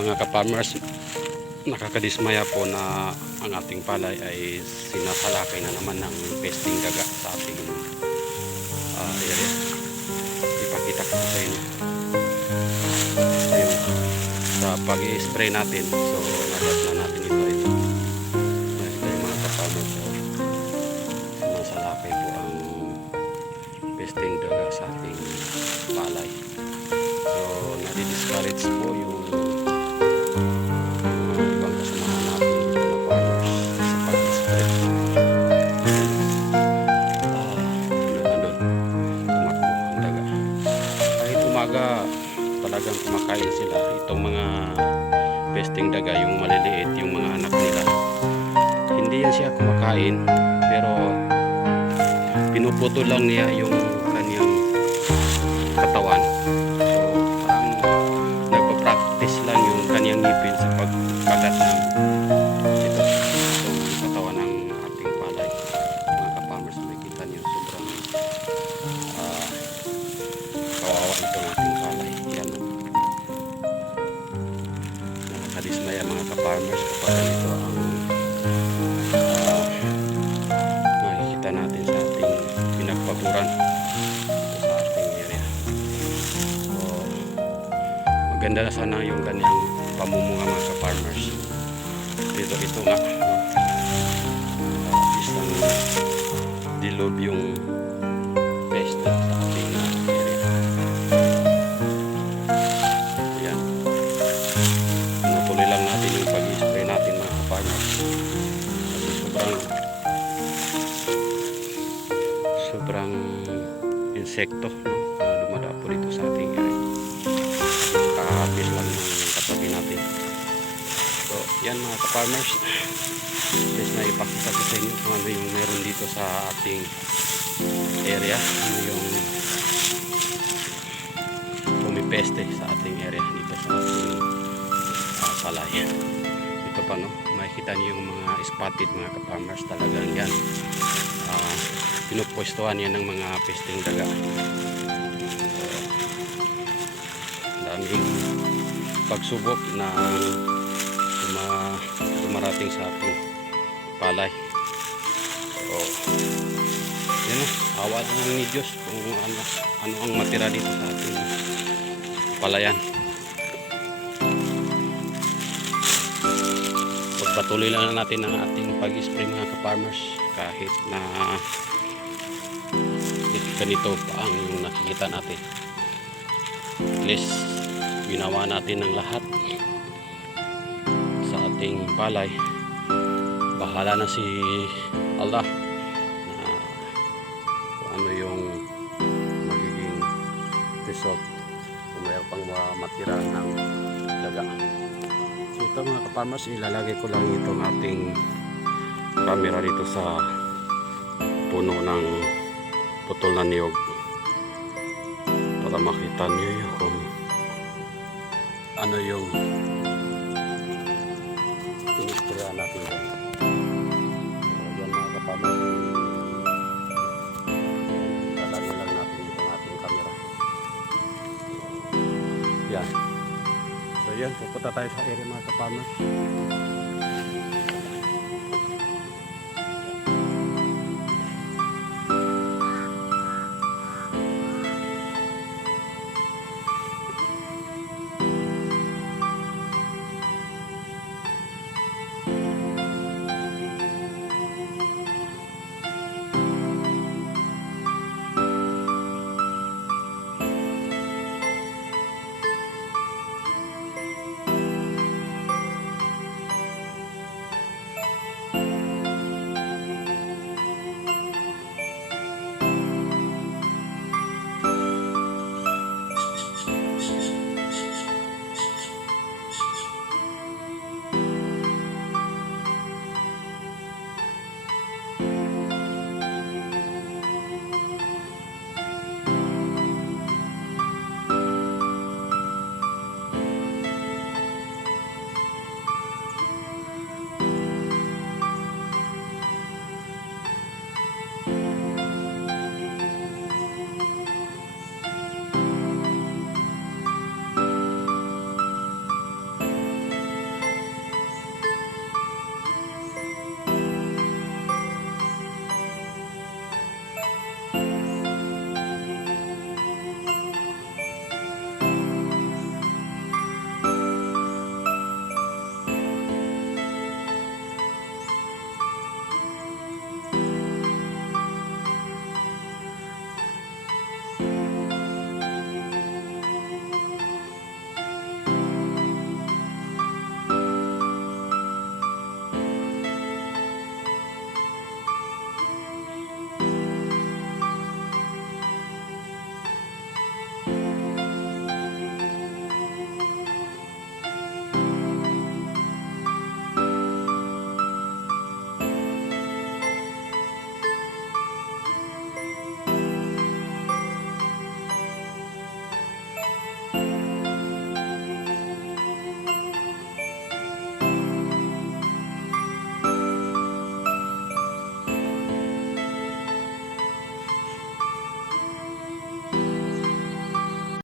mga ka-farmers, nakakadismaya po na ang ating palay ay sinasalakay na naman ng pesting daga sa ating ah, area. Ipakita ko sa inyo. Ayun. Sa pag-i-spray natin, so nagat na natin ito ito. Ayun kayo mga ka-farmers. So, sinasalakay po ang pesting daga sa ating palay. So, nadi-discourage po yung pesting daga, yung maliliit, yung mga anak nila. Hindi yan siya kumakain, pero pinuputol lang niya yung pinagpaguran sa ating area. So, maganda na sana yung kanyang pamumunga mga ka-farmers. Dito, ito nga. No? Uh, isang dilob yung pesta sa ating area. Ayan. Natuloy lang natin yung pag-spray natin mga ka-farmers. Kasi sobrang insekto no, na dumadapo dito sa ating area. Kakahapis lang ng katabi natin. So, yan mga ka-farmers. Just na ipakita ko sa inyo kung ano yung meron dito sa ating area. Ano yung pumipeste sa ating area dito sa ating uh, palay. Pa no, makikita niyo yung mga spotted mga ka-farmers talagang yan. Ah, pinupwestuhan yan ng mga pesting daga. So, daming pagsubok na tuma, tumarating sa ating palay. So, na, awa na ni Diyos kung ano, ano ang matira dito sa ating palayan. Pagpatuloy lang natin ang ating pag-spray mga ka-farmers kahit na ganito pa ang nakikita natin. At least ginawa natin ng lahat sa ating palay. Bahala na si Allah na kung ano yung magiging result kung mayroon pang ma- matira ng daga. Ito mga kaparmers, ilalagay ko lang itong ating camera dito sa puno ng putol na niyog para makita niyo yung kung ano yung inisprayan natin dyan. Yan mga kaparmers, ilalagay lang natin itong ating camera. Yan. Yan, pupunta tayo sa area mga ka-farmers.